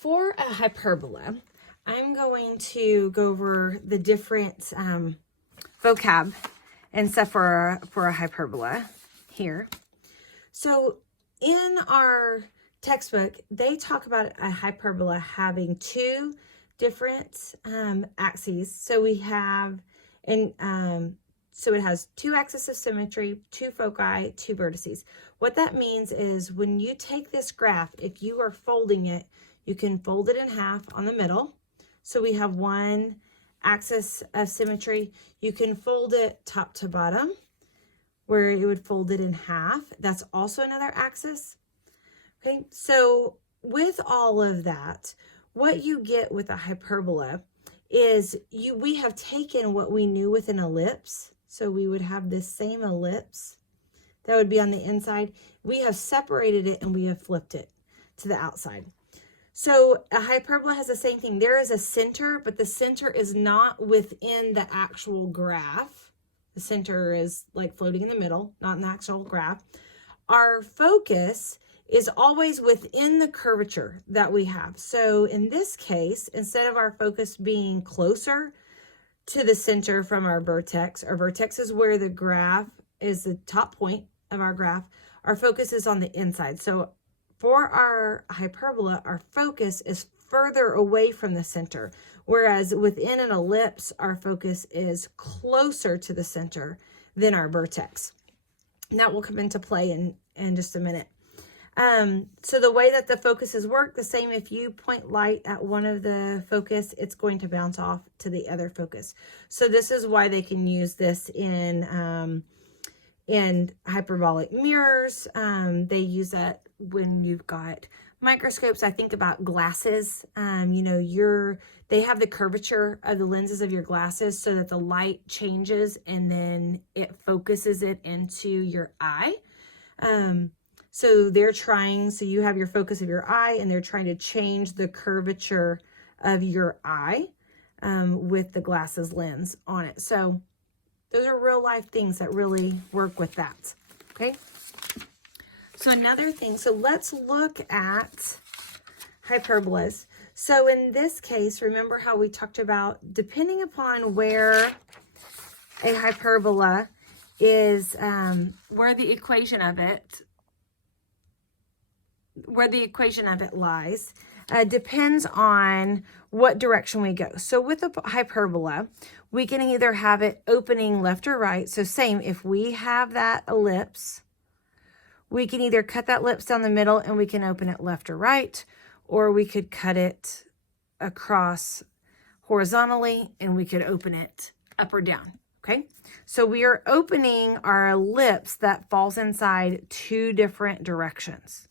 for a hyperbola, I'm going to go over the different vocab and stuff for a hyperbola here. So in our textbook, they talk about a hyperbola having two different axes. So we have, so it has two axes of symmetry, two foci, two vertices. What that means is when you take this graph, if you are folding it, you can fold it in half on the middle. So we have one axis of symmetry. You can fold it top to bottom, where it would fold it in half. That's also another axis. Okay, so with all of that, what you get with a hyperbola is we have taken what we knew with an ellipse. So we would have this same ellipse that would be on the inside. We have separated it and we have flipped it to the outside. So a hyperbola has the same thing. There is a center, but the center is not within the actual graph. The center is like floating in the middle, not in the actual graph. Our focus is always within the curvature that we have. So in this case, instead of our focus being closer to the center from our vertex is where the graph is, the top point of our graph. Our focus is on the inside. So for our hyperbola, our focus is further away from the center, whereas within an ellipse, our focus is closer to the center than our vertex. And that will come into play in just a minute. So the way that the focuses work, the same. If you point light at one of the focus, it's going to bounce off to the other focus. So this is why they can use this in hyperbolic mirrors. They use that when you've got microscopes. I think about glasses. They have the curvature of the lenses of your glasses so that the light changes and then it focuses it into your eye. So you have your focus of your eye and they're trying to change the curvature of your eye with the glasses lens on it. So those are real life things that really work with that. Okay. So another thing, so let's look at hyperbolas. So in this case, remember how we talked about, depending upon where a hyperbola is, where the equation of it lies, depends on what direction we go. So with a hyperbola, we can either have it opening left or right. So same, if we have that ellipse, we can either cut that ellipse down the middle and we can open it left or right, or we could cut it across horizontally and we could open it up or down. Okay, so we are opening our ellipse that falls inside two different directions,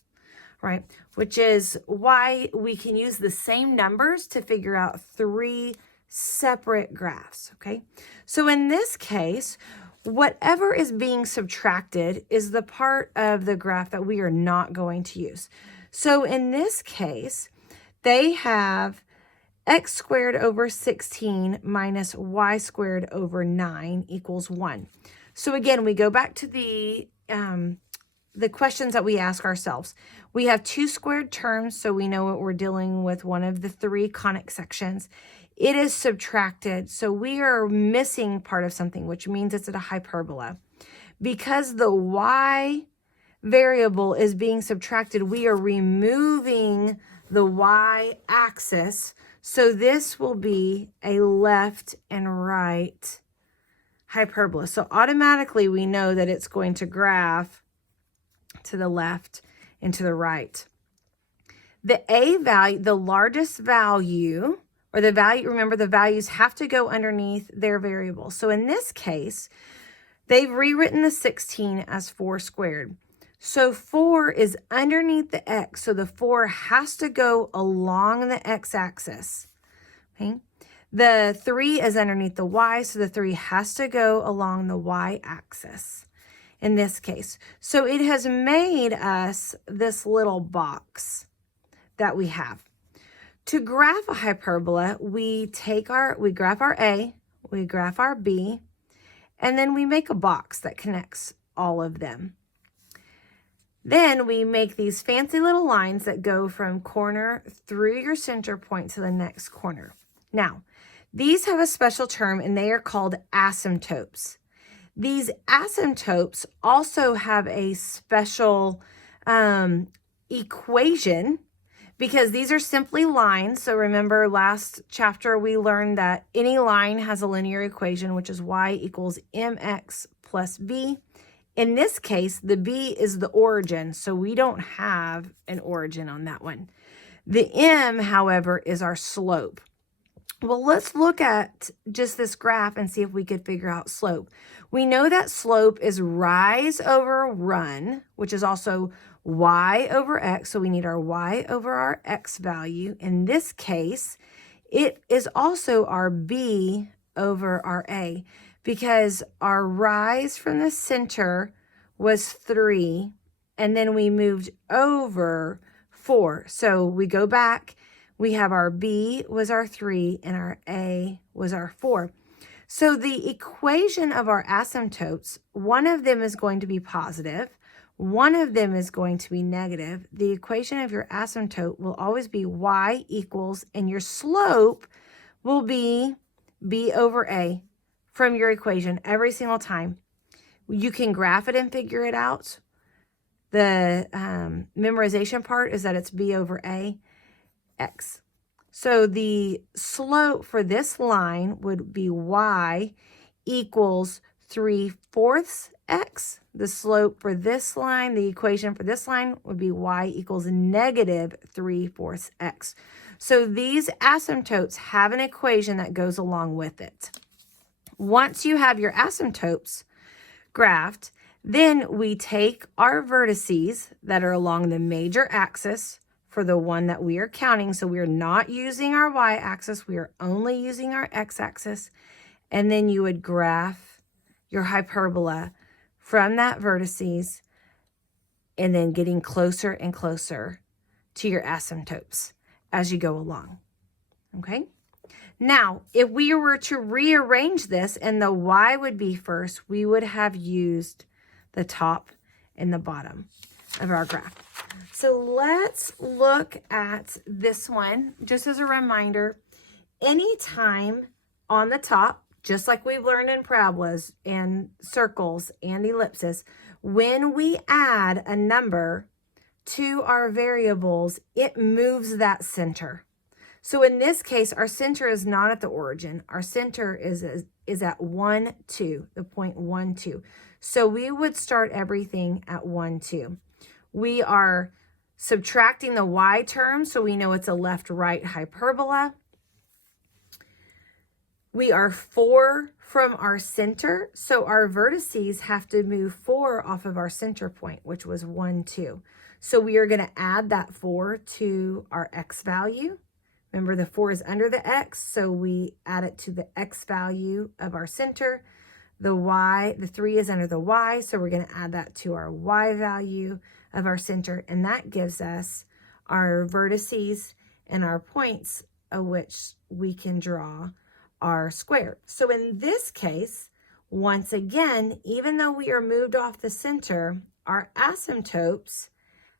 right? Which is why we can use the same numbers to figure out three separate graphs, okay? So in this case, whatever is being subtracted is the part of the graph that we are not going to use. So in this case, they have x squared over 16 minus y squared over 9 equals 1. So again, we go back to the questions that we ask ourselves. We have two squared terms, so we know what we're dealing with, one of the three conic sections. It is subtracted, so we are missing part of something, which means it's at a hyperbola. Because the y variable is being subtracted, we are removing the y-axis, so this will be a left and right hyperbola. So automatically we know that it's going to graph to the left and to the right. The a value, the largest value, or the value, remember the values have to go underneath their variable. So in this case, they've rewritten the 16 as 4 squared. So 4 is underneath the x, so the 4 has to go along the x-axis. Okay? The 3 is underneath the y, so the 3 has to go along the y-axis in this case. So it has made us this little box that we have. To graph a hyperbola, we graph our A, we graph our B, and then we make a box that connects all of them. Then we make these fancy little lines that go from corner through your center point to the next corner. Now, these have a special term and they are called asymptotes. These asymptotes also have a special equation because these are simply lines. So remember last chapter we learned that any line has a linear equation, which is y equals mx plus b. In this case, the b is the origin, so we don't have an origin on that one. The m, however, is our slope. Well, let's look at just this graph and see if we could figure out slope. We know that slope is rise over run, which is also y over x. So we need our y over our x value. In this case, it is also our b over our a because our rise from the center was 3, and then we moved over 4. So we go back. We have our b was our 3 and our a was our 4. So the equation of our asymptotes, one of them is going to be positive, one of them is going to be negative. The equation of your asymptote will always be y equals, and your slope will be b over a from your equation every single time. You can graph it and figure it out. The memorization part is that it's b over a x. So the slope for this line would be y equals 3/4 x. The slope for this line, the equation for this line would be y equals negative 3/4 x. So these asymptotes have an equation that goes along with it. Once you have your asymptotes graphed, then we take our vertices that are along the major axis for the one that we are counting. So we are not using our y-axis. We are only using our x-axis. And then you would graph your hyperbola from that vertices and then getting closer and closer to your asymptotes as you go along. Okay? Now, if we were to rearrange this and the y would be first, we would have used the top and the bottom of our graph. So let's look at this one. Just as a reminder, anytime on the top, just like we've learned in parabolas and circles and ellipses, when we add a number to our variables, it moves that center. So in this case, our center is not at the origin. Our center is at 1, 2, the point 1, 2. So we would start everything at 1, 2. We are subtracting the y term, so we know it's a left-right hyperbola. We are 4 from our center, so our vertices have to move 4 off of our center point, which was 1, 2. So we are going to add that 4 to our x value. Remember, the 4 is under the x, so we add it to the x value of our center. The 3 is under the y, so we're going to add that to our y value of our center, and that gives us our vertices and our points of which we can draw our square. So in this case, once again, even though we are moved off the center, our asymptotes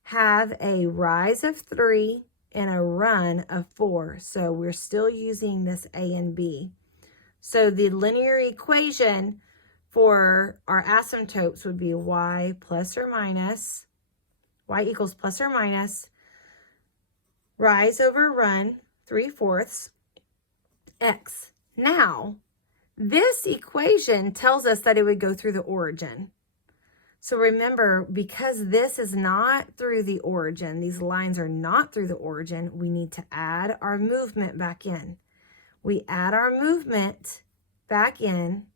have a rise of 3 and a run of 4. So we're still using this a and b. So the linear equation for our asymptotes would be y equals plus or minus rise over run 3/4 x. Now, this equation tells us that it would go through the origin. So remember, because this is not through the origin, these lines are not through the origin, we need to add our movement back in. We add our movement back in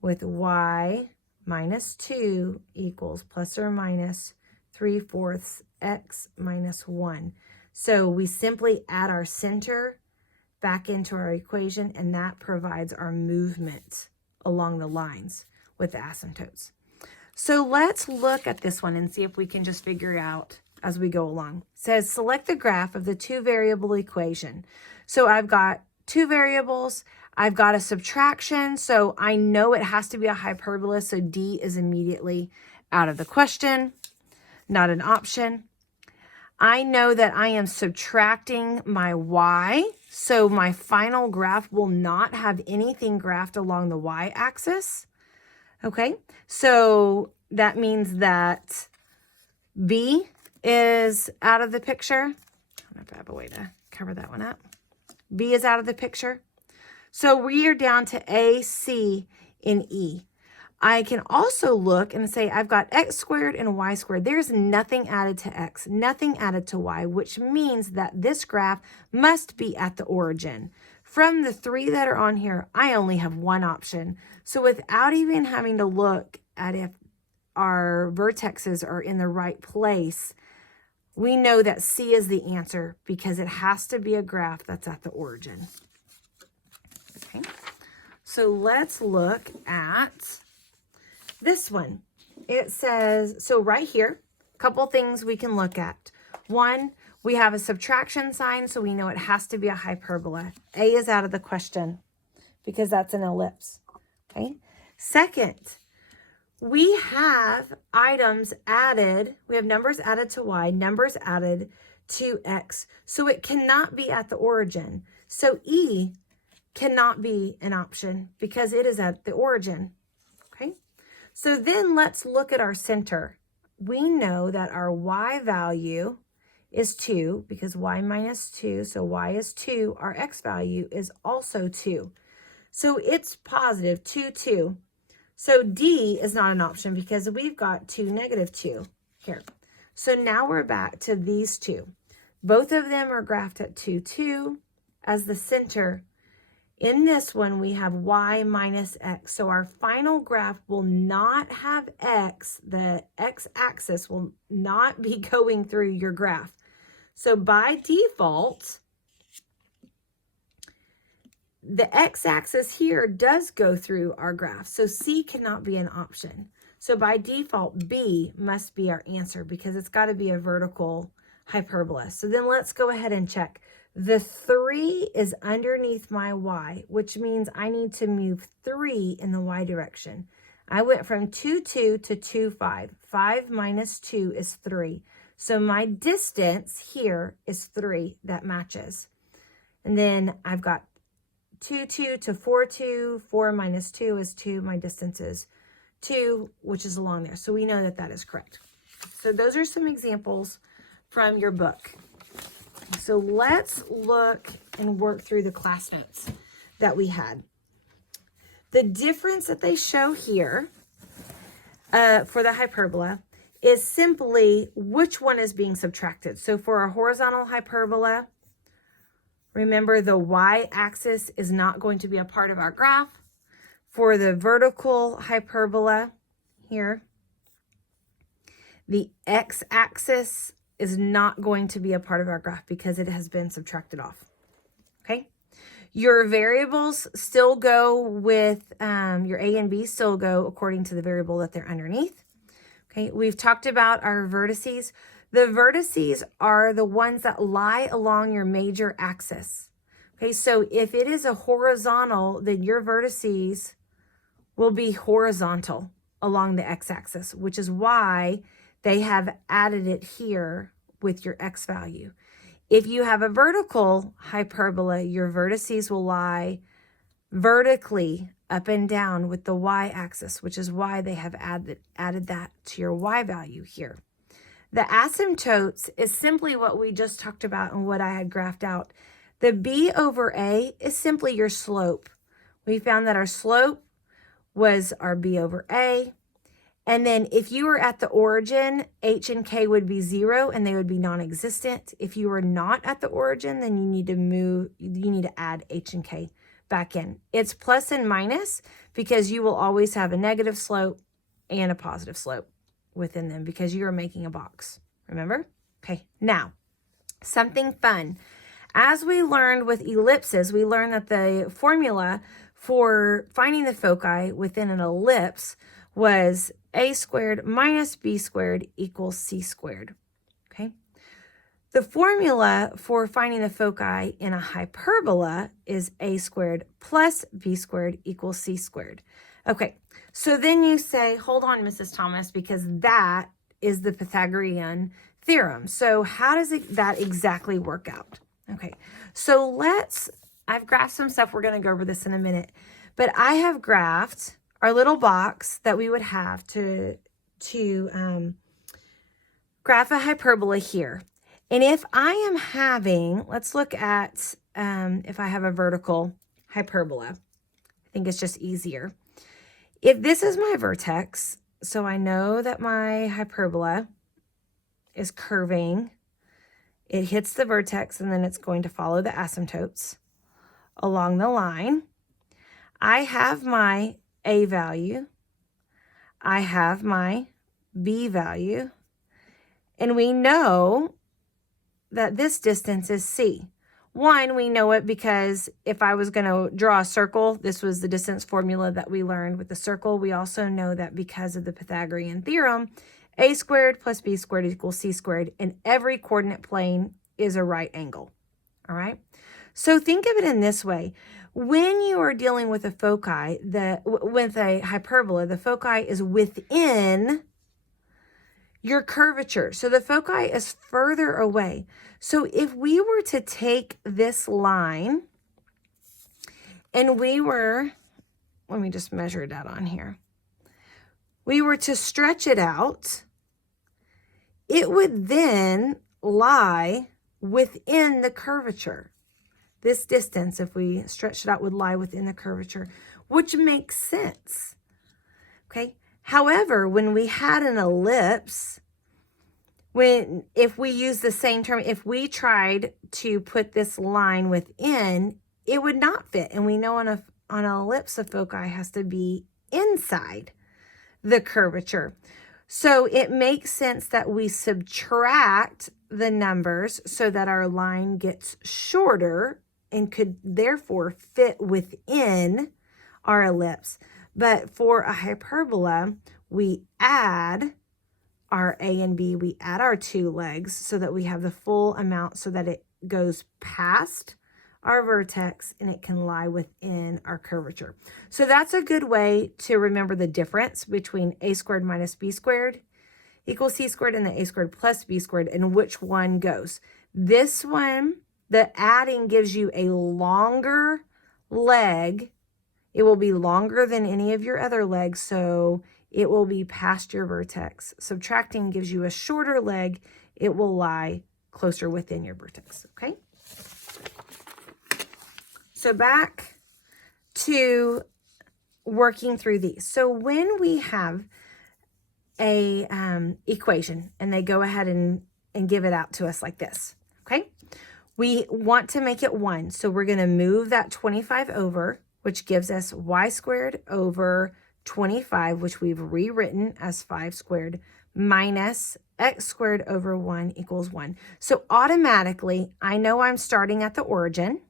with y minus 2 equals plus or minus 3/4 x minus 1. So we simply add our center back into our equation, and that provides our movement along the lines with the asymptotes. So let's look at this one and see if we can just figure it out as we go along. It says select the graph of the 2-variable equation. So I've got 2 variables. I've got a subtraction, so I know it has to be a hyperbola, so D is immediately out of the question. not an option. I know that I am subtracting my y, so my final graph will not have anything graphed along the y-axis. Okay, so that means that B is out of the picture. I don't know if I have a way to cover that one up. B is out of the picture. So we are down to A, C, and E. I can also look and say I've got x squared and y squared. There's nothing added to x, nothing added to y, which means that this graph must be at the origin. From the 3 that are on here, I only have one option. So without even having to look at if our vertexes are in the right place, we know that C is the answer because it has to be a graph that's at the origin. Okay, so let's look at this one. It says, so right here, a couple things we can look at. One, we have a subtraction sign, so we know it has to be a hyperbola. A is out of the question because that's an ellipse. Okay. Second, we have items added. We have numbers added to y, numbers added to x. So it cannot be at the origin. So E cannot be an option because it is at the origin. Okay. So then let's look at our center. We know that our y value is 2 because y minus 2, so y is 2. Our x value is also 2. So it's positive, 2, 2. So D is not an option because we've got 2, negative 2 here. So now we're back to these two. Both of them are graphed at 2, 2 as the center. In this one, we have y minus x. So our final graph will not have x. The x-axis will not be going through your graph. So by default, the x-axis here does go through our graph. So C cannot be an option. So by default, B must be our answer because it's got to be a vertical hyperbola. So then let's go ahead and check. The 3 is underneath my y, which means I need to move 3 in the y direction. I went from 2, 2 to 2, 5. 5 minus 2 is 3. So my distance here is 3. That matches. And then I've got 2, 2 to 4, 2. 4 minus 2 is 2. My distance is 2, which is along there. So we know that that is correct. So those are some examples from your book. So let's look and work through the class notes that we had. The difference that they show here for the hyperbola is simply which one is being subtracted. So for a horizontal hyperbola, remember the y-axis is not going to be a part of our graph. For the vertical hyperbola here, the x-axis is not going to be a part of our graph because it has been subtracted off. Okay. Your variables still go with, your A and B still go according to the variable that they're underneath. Okay. We've talked about our vertices. The vertices are the ones that lie along your major axis. Okay. So if it is a horizontal, then your vertices will be horizontal along the x-axis, which is why they have added it here with your x value. If you have a vertical hyperbola, your vertices will lie vertically up and down with the y-axis, which is why they have added that to your y value here. The asymptotes is simply what we just talked about and what I had graphed out. The B over A is simply your slope. We found that our slope was our B over A. And then if you were at the origin, H and K would be 0 and they would be non-existent. If you were not at the origin, then you need to add H and K back in. It's plus and minus because you will always have a negative slope and a positive slope within them because you are making a box. Remember? Okay, now something fun. As we learned with ellipses, we learned that the formula for finding the foci within an ellipse was a squared minus b squared equals c squared. Okay. The formula for finding the foci in a hyperbola is a squared plus b squared equals c squared. Okay. So then you say, hold on, Mrs. Thomas, because that is the Pythagorean theorem. So how does that exactly work out? Okay, so I've graphed some stuff. We're going to go over this in a minute. But I have graphed our little box that we would have to graph a hyperbola here. And if I am having, let's look at if I have a vertical hyperbola. I think it's just easier. If this is my vertex, so I know that my hyperbola is curving. It hits the vertex and then it's going to follow the asymptotes along the line. I have my A value. I have my B value. And we know that this distance is C. One, we know it because if I was going to draw a circle, this was the distance formula that we learned with the circle. We also know that because of the Pythagorean theorem, a squared plus b squared equals c squared, and every coordinate plane is a right angle. All right? So think of it in this way. When you are dealing with a foci, with a hyperbola, the foci is within your curvature. So the foci is further away. So if we were to take this line and let me just measure that on here. We were to stretch it out, it would then lie within the curvature. This distance, if we stretch it out, would lie within the curvature, which makes sense. Okay. However, when we had an ellipse, if we use the same term, if we tried to put this line within, it would not fit. And we know on an ellipse, the foci has to be inside the curvature. So it makes sense that we subtract the numbers so that our line gets shorter and could therefore fit within our ellipse. But for a hyperbola, we add our A and B, we add our two legs so that we have the full amount so that it goes past our vertex and it can lie within our curvature. So that's a good way to remember the difference between a squared minus b squared equals c squared and the a squared plus b squared and which one goes. This one, the adding gives you a longer leg. It will be longer than any of your other legs, so it will be past your vertex. Subtracting gives you a shorter leg. It will lie closer within your vertex, okay? So back to working through these. So when we have a equation and they go ahead and give it out to us like this, okay? We want to make it 1, so we're going to move that 25 over, which gives us y squared over 25, which we've rewritten as 5 squared, minus x squared over 1 equals 1. So automatically, I know I'm starting at the origin.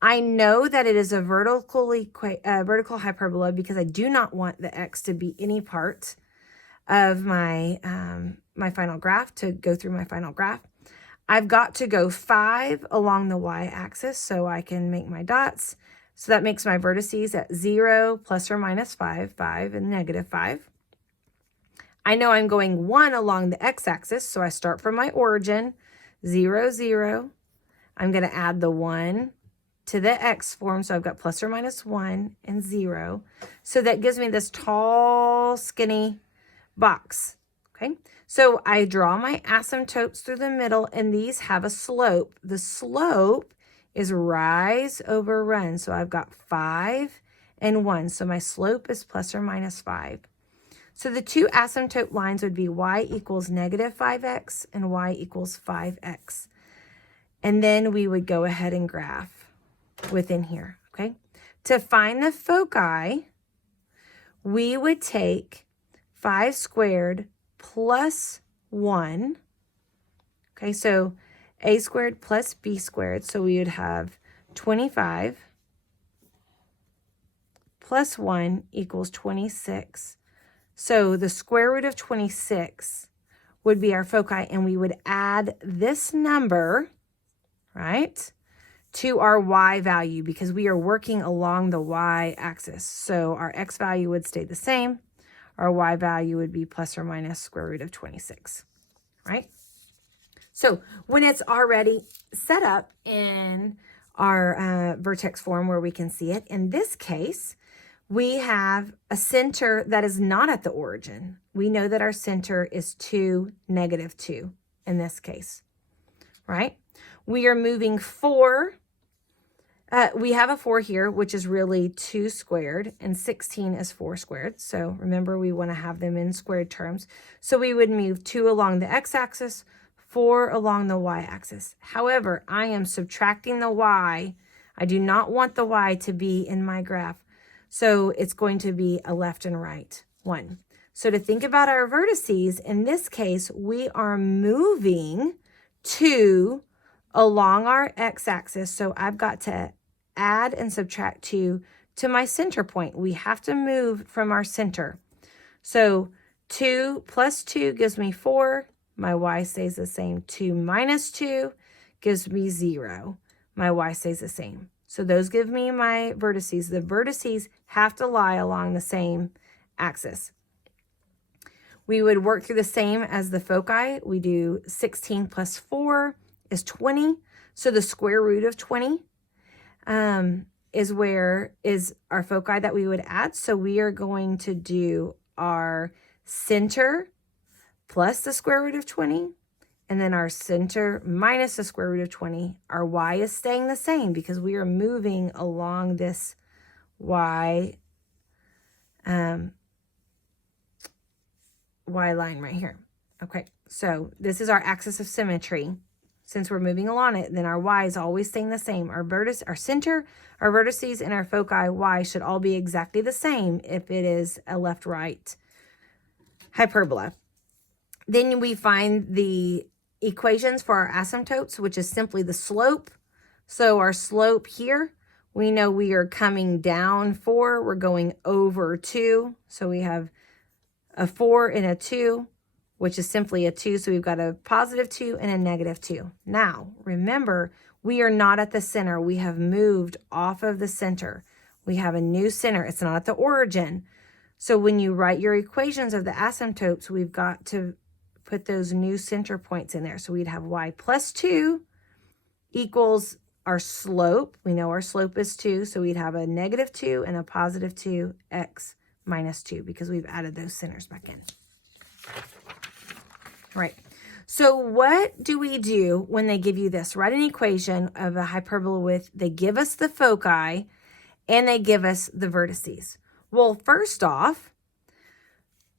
I know that it is a vertical hyperbola because I do not want the x to be any part of my, my final graph, to go through my final graph. I've got to go 5 along the y-axis so I can make my dots. So that makes my vertices at 0, plus or minus 5, 5, and negative 5. I know I'm going 1 along the x-axis, so I start from my origin, 0, 0. I'm going to add the 1 to the x form, so I've got plus or minus 1 and 0. So that gives me this tall, skinny box, okay? So I draw my asymptotes through the middle, and these have a slope. The slope is rise over run. So I've got 5 and 1. So my slope is plus or minus 5. So the two asymptote lines would be y equals negative 5x and y equals 5x. And then we would go ahead and graph within here, okay? To find the foci, we would take 5 squared plus 1. Okay, so a squared plus b squared, so we would have 25 plus 1 equals 26. So the square root of 26 would be our foci, and we would add this number, right, to our y value because we are working along the y-axis. So our x value would stay the same. our y value would be plus or minus square root of 26, right? So when it's already set up in our vertex form where we can see it, in this case, we have a center that is not at the origin. We know that our center is 2, -2 in this case, right? We are moving 4. We have a 4 here, which is really 2 squared, and 16 is 4 squared. So remember, we want to have them in squared terms. So we would move 2 along the x-axis, 4 along the y-axis. However, I am subtracting the y. I do not want the y to be in my graph. So it's going to be a left and right one. So to think about our vertices, in this case, we are moving 2 along our x-axis. So I've got to add and subtract 2 to my center point. We have to move from our center. So 2 plus 2 gives me 4. My y stays the same. 2 minus 2 gives me 0. My y stays the same. So those give me my vertices. The vertices have to lie along the same axis. We would work through the same as the foci. We do 16 plus 4 is 20. So the square root of 20 is our foci that we would add. So we are going to do our center plus the square root of 20, and then our center minus the square root of 20. Our y is staying the same because we are moving along this y line right here. Okay, so this is our axis of symmetry. Since we're moving along it, then our y is always staying the same. Our center, our vertices, and our foci y should all be exactly the same if it is a left-right hyperbola. Then we find the equations for our asymptotes, which is simply the slope. So our slope here, we know we are coming down 4. We're going over 2. So we have a 4 and a 2, which is simply a 2. So we've got a positive 2 and a negative 2. Now, remember, we are not at the center. We have moved off of the center. We have a new center. It's not at the origin. So when you write your equations of the asymptotes, we've got to put those new center points in there. So we'd have y plus 2 equals our slope. We know our slope is 2. So we'd have a negative 2 and a positive 2, x minus 2, because we've added those centers back in. All right. So what do we do when they give you this? Write an equation of a hyperbola with, they give us the foci and they give us the vertices. Well, first off,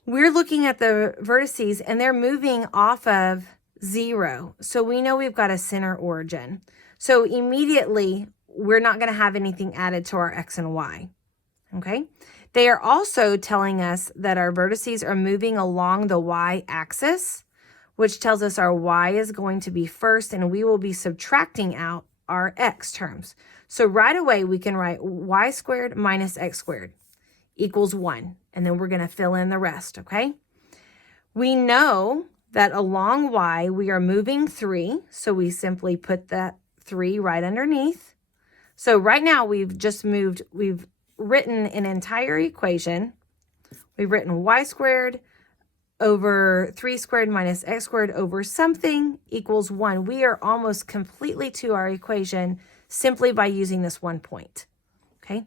we're looking at the vertices and they're moving off of 0. So we know we've got a center origin. So immediately we're not going to have anything added to our x and y. Okay. They are also telling us that our vertices are moving along the y-axis, which tells us our y is going to be first, and we will be subtracting out our x terms. So right away we can write y squared minus x squared equals 1. And then we're going to fill in the rest, okay? We know that along y, we are moving 3. So we simply put that 3 right underneath. So right now we've written an entire equation. We've written y squared over 3 squared minus x squared over something equals 1. We are almost completely to our equation simply by using this 1 point, okay?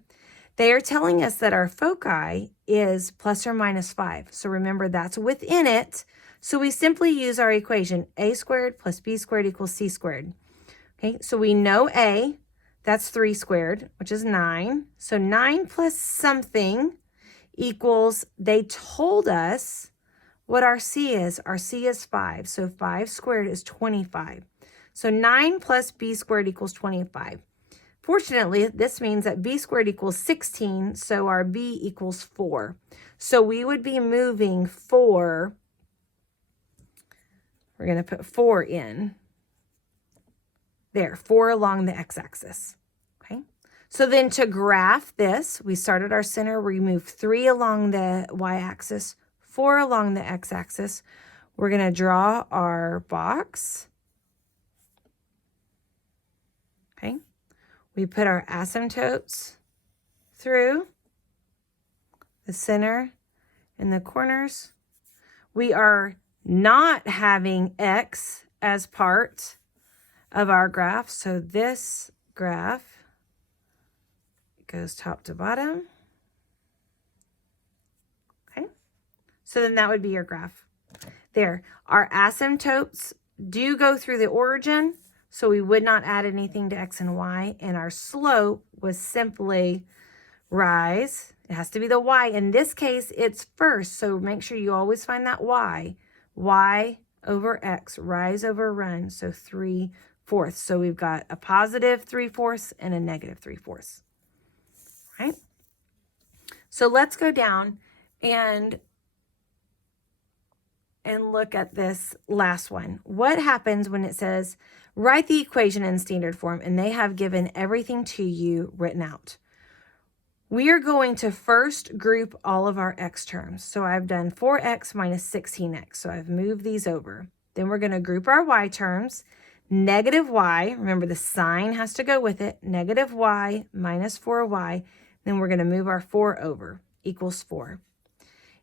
They are telling us that our foci is plus or minus 5. So remember, that's within it. So we simply use our equation, a squared plus b squared equals c squared. Okay, so we know a, that's 3 squared, which is 9. So 9 plus something equals, they told us what our c is. Our c is 5. So 5 squared is 25. So 9 plus b squared equals 25. Fortunately, this means that b squared equals 16, so our b equals 4. So we would be moving 4. We're going to put 4 in. There, 4 along the x-axis. Okay. So then to graph this, we started our center. We moved 3 along the y-axis, 4 along the x-axis. We're going to draw our box. Okay. We put our asymptotes through the center, in the corners. We are not having x as part of our graph. So this graph goes top to bottom. Okay. So then that would be your graph. There. Our asymptotes do go through the origin, so we would not add anything to x and y. And our slope was simply rise. It has to be the y. In this case, it's first, so make sure you always find that y. Y over x, rise over run, so 3/4. So we've got a positive 3/4 and a negative 3/4. Right? So let's go down and look at this last one. What happens when it says, write the equation in standard form, and they have given everything to you written out? We are going to first group all of our x terms. So I've done 4x minus 16x. So I've moved these over. Then we're going to group our y terms. Negative y, remember the sign has to go with it. Negative y minus 4y. Then we're going to move our 4 over, equals 4.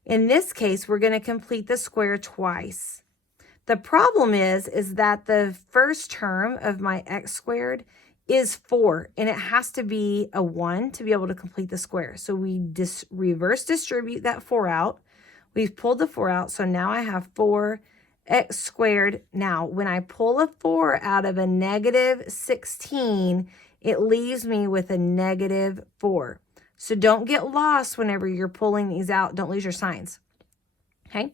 In this case, we're going to complete the square twice. The problem is that the first term of my x squared is 4, and it has to be a 1 to be able to complete the square. So we reverse distribute that 4 out. We've pulled the 4 out, so now I have 4x squared. Now, when I pull a 4 out of a negative 16, it leaves me with a negative 4. So don't get lost whenever you're pulling these out. Don't lose your signs. Okay?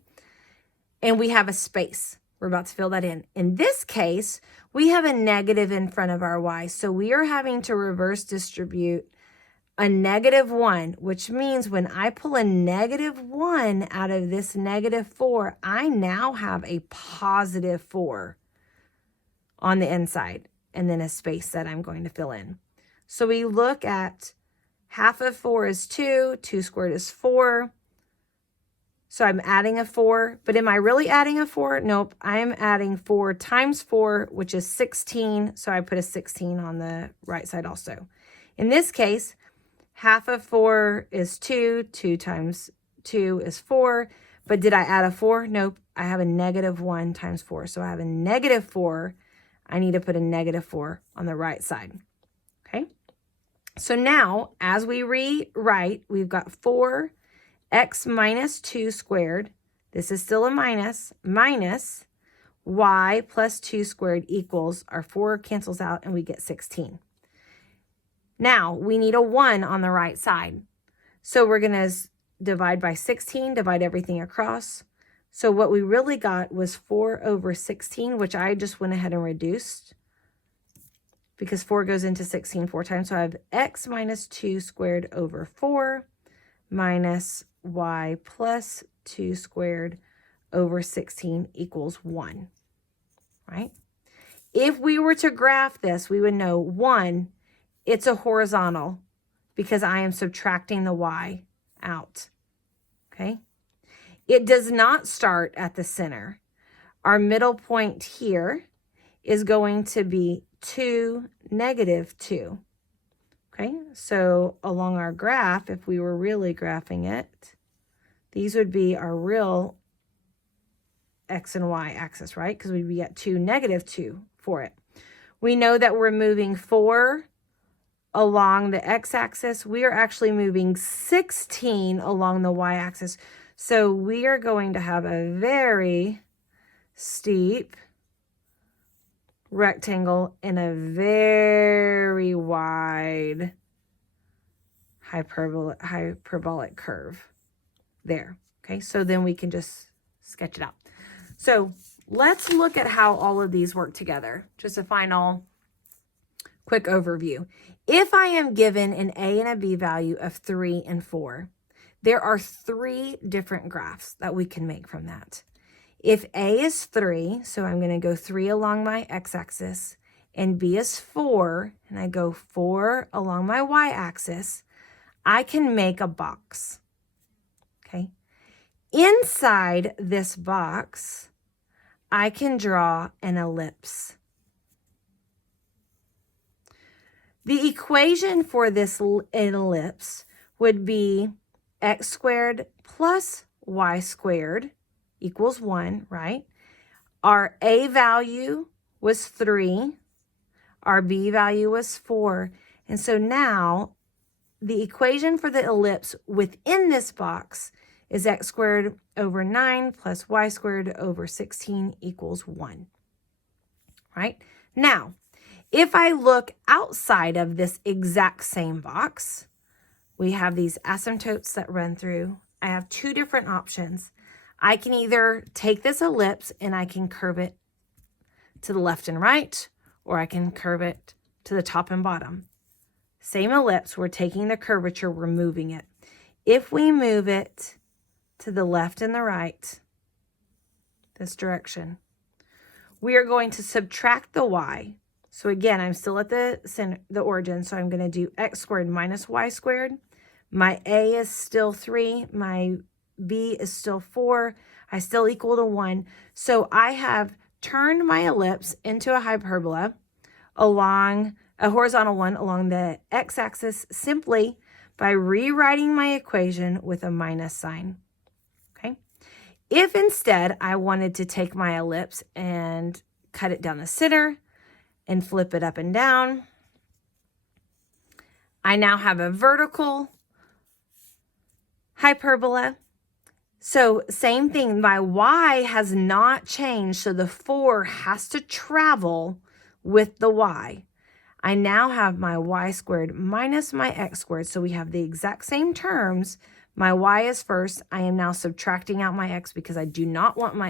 And we have a space. We're about to fill that in. In this case, we have a negative in front of our y. So we are having to reverse distribute a negative 1, which means when I pull a negative 1 out of this negative 4, I now have a positive 4 on the inside, and then a space that I'm going to fill in. So we look at half of 4 is 2. 2 squared is 4. So I'm adding a 4. But am I really adding a 4? Nope. I'm adding 4 times 4, which is 16. So I put a 16 on the right side also. In this case, half of 4 is 2. 2 times 2 is 4. But did I add a 4? Nope. I have a negative 1 times 4. So I have a negative 4. I need to put a negative 4 on the right side. Okay? So now, as we rewrite, we've got 4x minus 2 squared. This is still a minus y plus 2 squared equals, our 4 cancels out, and we get 16. Now, we need a 1 on the right side. So we're going to divide by 16, divide everything across. So what we really got was 4 over 16, which I just went ahead and reduced, because 4 goes into 16 4 times. So I have x minus 2 squared over 4 minus y plus 2 squared over 16 equals 1, right? If we were to graph this, we would know, 1, it's a horizontal because I am subtracting the y out, okay? It does not start at the center. Our middle point here is going to be 2, negative 2. Okay, so along our graph, if we were really graphing it, these would be our real x and y axis, right? Because we'd be at 2, negative 2 for it. We know that we're moving 4 along the x-axis. We are actually moving 16 along the y-axis. So we are going to have a very steep rectangle and a very wide hyperbolic curve there. Okay, so then we can just sketch it out. So let's look at how all of these work together. Just a final quick overview. If I am given an A and a B value of 3 and 4, there are 3 different graphs that we can make from that. If A is 3, so I'm going to go 3 along my x-axis, and B is 4, and I go 4 along my y-axis, I can make a box, okay? Inside this box, I can draw an ellipse. The equation for this ellipse would be x squared plus y squared equals 1, right? Our a value was 3. Our b value was 4. And so now the equation for the ellipse within this box is x squared over 9 plus y squared over 16 equals 1, right? Now, if I look outside of this exact same box, we have these asymptotes that run through. I have two different options. I can either take this ellipse and I can curve it to the left and right, or I can curve it to the top and bottom. Same ellipse, we're taking the curvature, we're moving it. If we move it to the left and the right, this direction, we are going to subtract the y. So again, I'm still at the center, the origin, so I'm going to do x squared minus y squared. My a is still 3, my b is still 4, I still equal to 1. So I have turned my ellipse into a hyperbola along a horizontal one along the x-axis simply by rewriting my equation with a minus sign. Okay. If instead I wanted to take my ellipse and cut it down the center and flip it up and down, I now have a vertical hyperbola. So same thing, my y has not changed, so the 4 has to travel with the y. I now have my y squared minus my x squared, so we have the exact same terms. My y is first. I am now subtracting out my x because I do not want my